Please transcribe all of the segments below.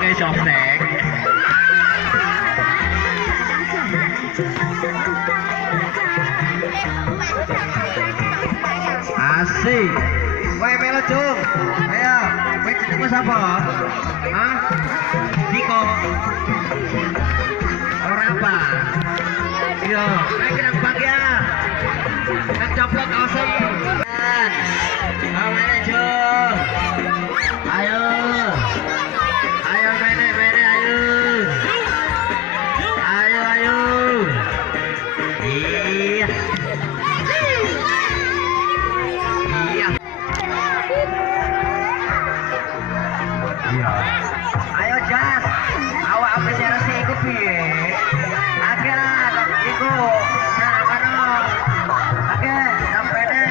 kayak softtek. Asik. Wae melo cung. Ayo, wae ketemu siapa? Hah? Diko. Ora apa? Yo, ayo kenang bang ya. Kan coplok awesome. Ayo mene cung. Ayo. Ayo mene ayo. Ayo. Iya. Ayo jas, awak apresiasi iku piye? Agak iku nah kono. Agak sampai deh.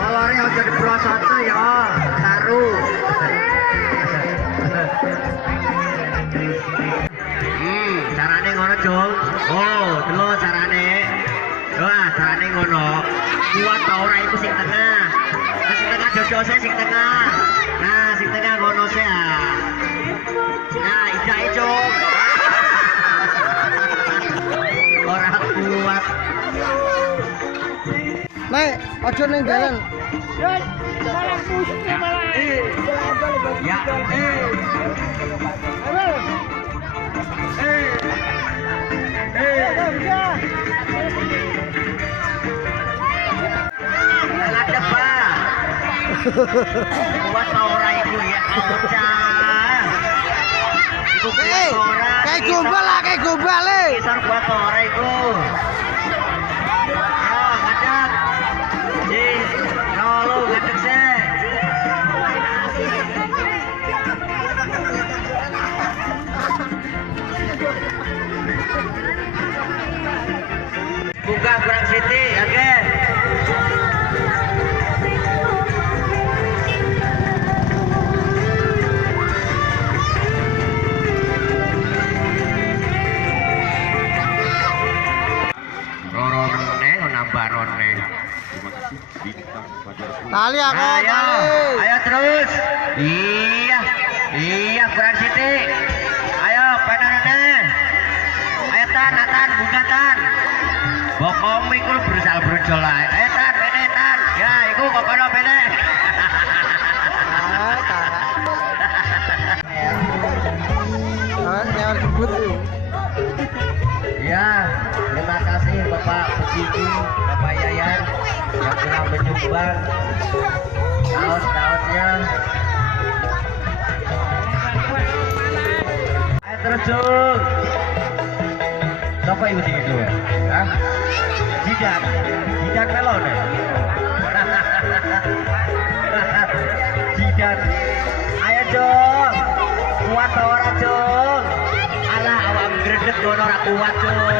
Malornya udah di Pulau Soto ya, taru. Carane ngono, Jung. Oh, dulu carane. Wah, carane ngono. Kuat ta ora iku sing tengah. Sing tengah jojose sing tengah. Nah, sing tengah ngono sih ah. Nah, ijake, Jung. Ora kuat. Naik, ojo ning jalan. Ya, Anak depan. Kuat ta ora iku ya, bocah. Iku kuat ora. Kayak gombal lah, kayak gombal le. Kisar kuat ta ora iku. Ya, ngadeg. Kalau ngadeg sih. Buka kurang siti, oke. Rorone, nambah rone. Tali aku, Ayo, tali. ayo terus. Iya, kurang siti. Ayo, penanane. Ayo tan, buka tan. Bokom iku berusaha brojol ae. Ayo tan, pene tan. Ya, iku kok kono pene. Jangan kebut yuk. Ya, terima kasih Bapak Peciki, Bapak Yayan yang telah menyumbang kaos-kaosnya. Ayo terus Jung. Siapa ibu itu ya? Hah? Jidan melon ya? Jidan. Ayo Jung. Kuat ta ora Jung? Alah awak gredeg ngono ora kuat Jung.